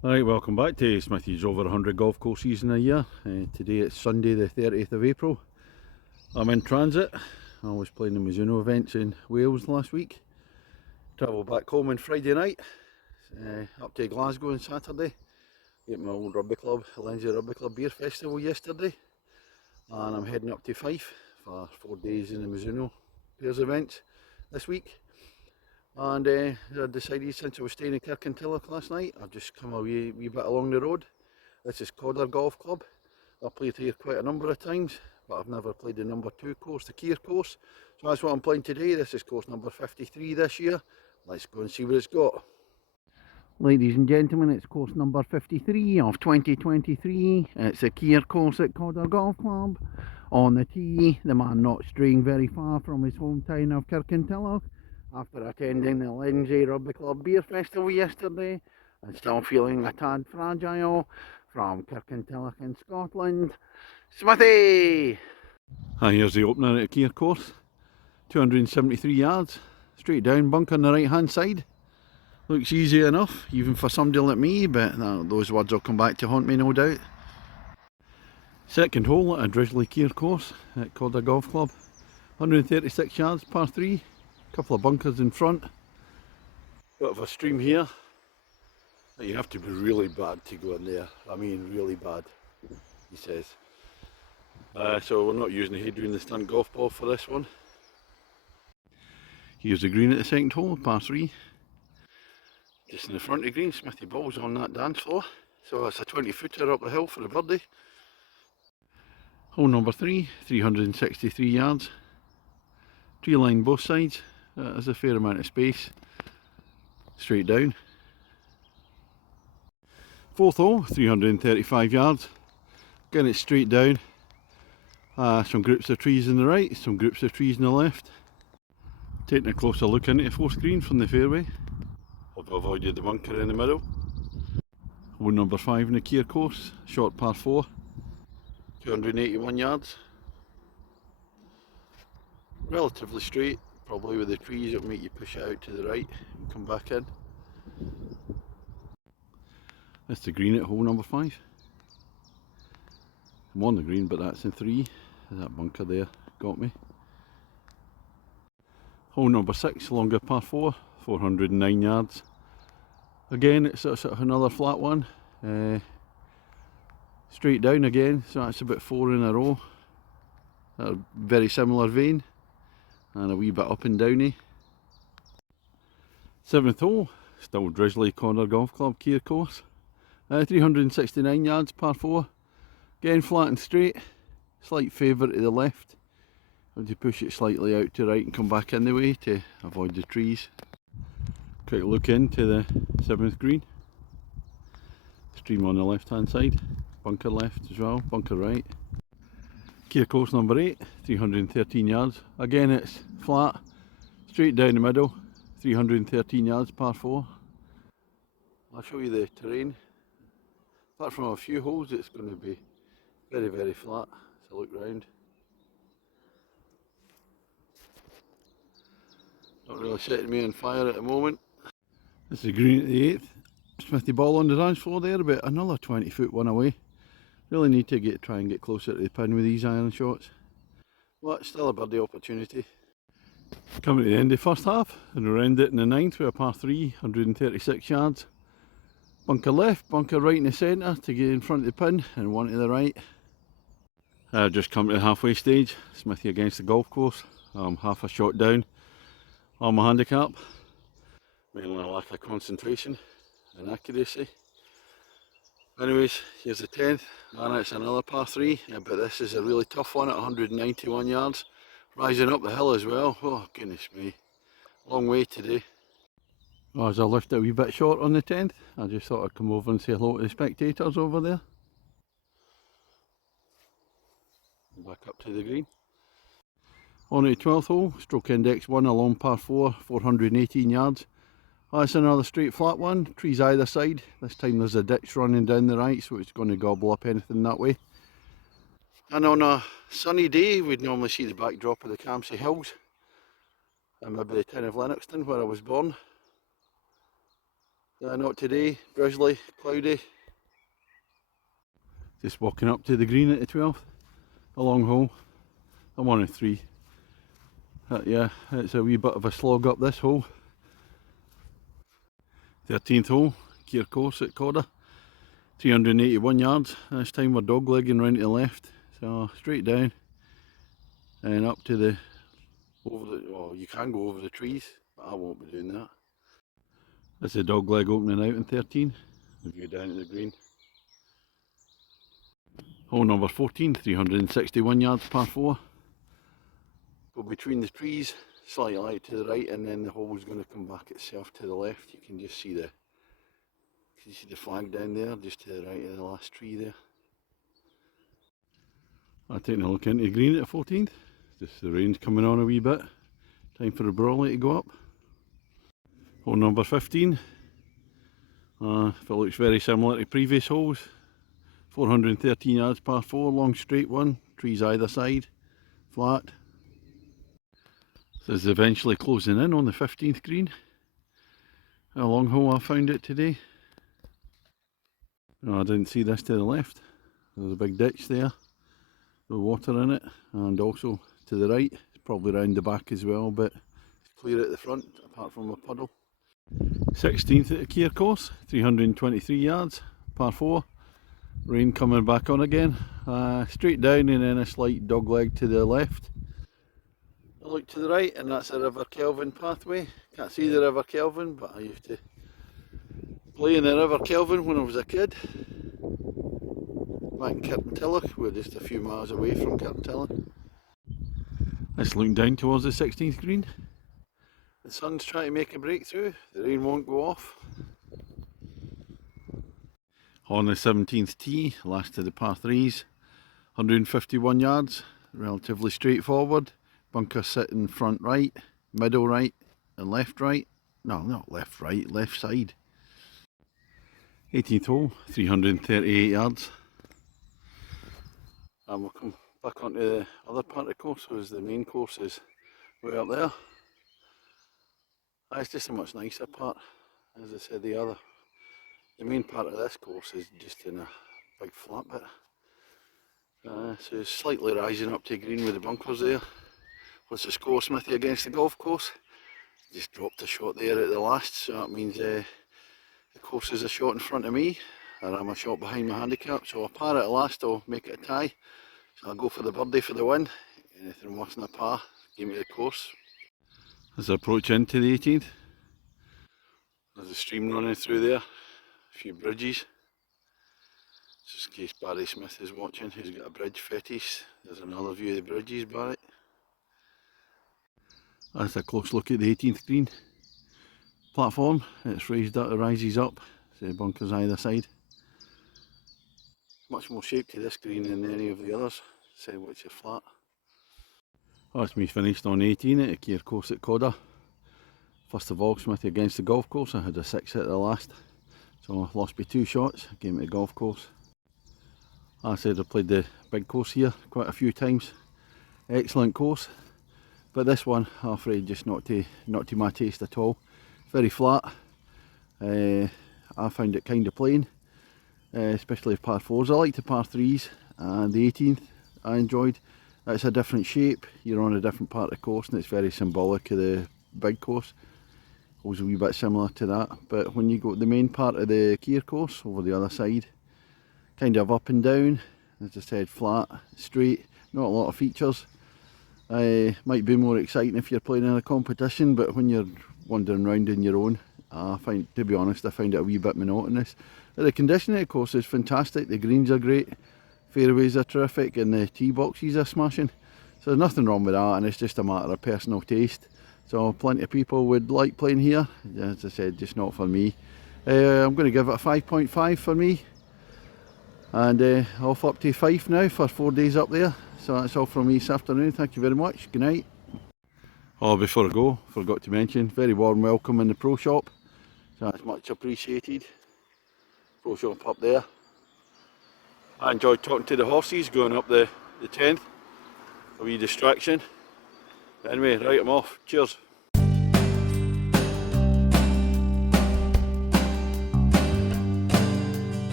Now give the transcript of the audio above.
Right, welcome back to Smithy's over 100 golf courses in a year. Today it's Sunday the 30th of April. I'm in transit. I was playing the Mizuno events in Wales last week. Travelled back home on Friday night, up to Glasgow on Saturday. At my old rugby club, Lindsay Rugby Club Beer Festival yesterday. And I'm heading up to Fife for 4 days in the Mizuno Pairs events this week. And I decided, since I was staying in Kirkintilloch last night, I've just come a wee bit along the road. This is Cawder Golf Club. I've played here quite a number of times, but I've never played the number 2 course, the Keir course. So that's what I'm playing today. This is course number 53 this year. Let's go and see what it's got. Ladies and gentlemen, it's course number 53 of 2023. It's the Keir course at Cawder Golf Club. On the tee, the man not straying very far from his hometown of Kirkintilloch, after attending the Lindsay Rugby Club Beer Festival yesterday and still feeling a tad fragile, from Kirkintilloch in Scotland, Smithy! Here's the opener at the Keir course. 273 yards, straight down, bunker on the right hand side. Looks easy enough, even for somebody like me, but those words will come back to haunt me, no doubt. Second hole at a drizzly Keir course at Cawder Golf Club. 136 yards, par 3. Couple of bunkers in front. Bit of a stream here. You have to be really bad to go in there. I mean really bad, he says. So we're not using the Hadrian the stunt golf ball for this one. Here's the green at the second hole, par 3. Just in the front of the green, Smithy ball's on that dance floor. So it's a 20 footer up the hill for the birdie. Hole number 3, 363 yards. Tree line both sides. There's a fair amount of space. Straight down. Fourth hole, 335 yards. Again, it's straight down. Some groups of trees on the right, some groups of trees on the left. Taking a closer look into the fourth green from the fairway. I've avoided the bunker in the middle. Hole number 5 in the Keir course, short par 4. 281 yards. Relatively straight, probably with the trees it'll make you push it out to the right and come back in. That's the green at hole number 5. I'm on the green, but that's in 3. That bunker there got me. Hole number 6, longer par 4, 409 yards. Again, it's sort of another flat one. Straight down again, so that's about 4 in a row. A very similar vein. And a wee bit up and downy. 7th hole, still drizzly Cawder Golf Club Keir course. 369 yards, par 4. Again, flat and straight. Slight favour to the left. Have to push it slightly out to right and come back in the way to avoid the trees. Quick look into the 7th green. Stream on the left hand side. Bunker left as well, bunker right. Keir course number 8, 313 yards. Again, it's flat, straight down the middle, 313 yards, par 4. I'll show you the terrain. Apart from a few holes, it's going to be very, very flat. So look round. Not really setting me on fire at the moment. This is green at the 8th. Smithy ball on the dance floor there, about another 20 foot one away. Really need to try and get closer to the pin with these iron shots. But still a birdie opportunity. Coming to the end of the first half, and we'll end it in the 9th with a par 3, 136 yards. Bunker left, bunker right in the centre to get in front of the pin, and one to the right. I've just come to the halfway stage. Smithy against the golf course. I'm half a shot down on my handicap. Mainly a lack of concentration and accuracy. Anyways, here's the 10th, and it's another par 3, but this is a really tough one at 191 yards. Rising up the hill as well. Oh goodness me, long way today. Oh, as I left it a wee bit short on the 10th, I just thought I'd come over and say hello to the spectators over there. Back up to the green. On to the 12th hole, stroke index 1, a long par 4, 418 yards. Oh, it's another straight flat one, trees either side. This time there's a ditch running down the right, so it's going to gobble up anything that way. And on a sunny day, we'd normally see the backdrop of the Campsie Hills and maybe the town of Lennoxton, where I was born. Not today, drizzly, cloudy. Just walking up to the green at the 12th, a long hole. I'm on a 3. Yeah, it's a wee bit of a slog up this hole. 13th hole, Keir course at Cawder. 381 yards. This time we're doglegging round to the left, so straight down and up to the well, you can go over the trees, but I won't be doing that. That's a dogleg opening out in 13. The view down at the green. Hole number 14, 361 yards par 4. Go between the trees, slightly light to the right, and then the hole's going to come back itself to the left. You can just see the flag down there, just to the right of the last tree there. I'm taking a look into the green at 14th. Just the rain's coming on a wee bit. Time for the brolly to go up. Hole number 15. If it looks very similar to previous holes. 413 yards par 4, long straight one. Trees either side, flat. This is eventually closing in on the 15th green. A long hole I found it today. No, I didn't see this to the left. There's a big ditch there with water in it, and also to the right, it's probably round the back as well, but it's clear at the front apart from a puddle. 16th at the Keir course, 323 yards, par 4. Rain coming back on again, straight down and then a slight dogleg to the left. I look to the right and that's a River Kelvin pathway. Can't see the River Kelvin, but I used to play in the River Kelvin when I was a kid. Back in Kirkintilloch, we're just a few miles away from Kirkintilloch. Let's look down towards the 16th green. The sun's trying to make a breakthrough, the rain won't go off. On the 17th tee, last of the par 3s, 151 yards, relatively straightforward. Bunker sitting front right, middle right and left right. No, not left right, left side. 18th hole, 338 yards. And we'll come back onto the other part of the course, because the main course is way up there. It's just a much nicer part. As I said, the main part of this course is just in a big flat bit. So it's slightly rising up to green with the bunkers there. What's the score, Smithy, against the golf course? Just dropped a shot there at the last, so that means the course is a shot in front of me, and I'm a shot behind my handicap, so a par at the last will make it a tie. So I'll go for the birdie for the win. Anything worse than a par, give me the course. As I approach into the 18th, there's a stream running through there, a few bridges. Just in case Barry Smith is watching, who's got a bridge fetish. There's another view of the bridges, Barry. That's a close look at the 18th green platform. It's raised up, it rises up, so bunkers either side. Much more shape to this green than any of the others, so which are flat. That's me finished on 18 at the Keir course at Cawder. First of all, Smithy against the golf course. I had a 6 at the last, so I lost by 2 shots. I came to the golf course. As I said, I played the big course here quite a few times. Excellent course. But this one, I'm afraid, just not to my taste at all. Very flat. I found it kind of plain, especially par 4s. I like the par 3s, and the 18th I enjoyed. It's a different shape, you're on a different part of the course, and it's very symbolic of the big course. Always a wee bit similar to that, but when you go to the main part of the Keir course, over the other side, kind of up and down, as I said, flat, straight, not a lot of features. Might be more exciting if you're playing in a competition, but when you're wandering around on your own, to be honest, I find it a wee bit monotonous. But the condition of the course is fantastic, the greens are great, fairways are terrific, and the tee boxes are smashing. So there's nothing wrong with that, and it's just a matter of personal taste. So plenty of people would like playing here, as I said, just not for me. I'm going to give it a 5.5 for me, and off up to Fife now for 4 days up there. So that's all from me this afternoon. Thank you very much. Good night. Oh, before I go, forgot to mention, very warm welcome in the pro shop. So that's much appreciated. Pro shop up there. I enjoyed talking to the horses going up the 10th. A wee distraction. Anyway, right, I'm off. Cheers.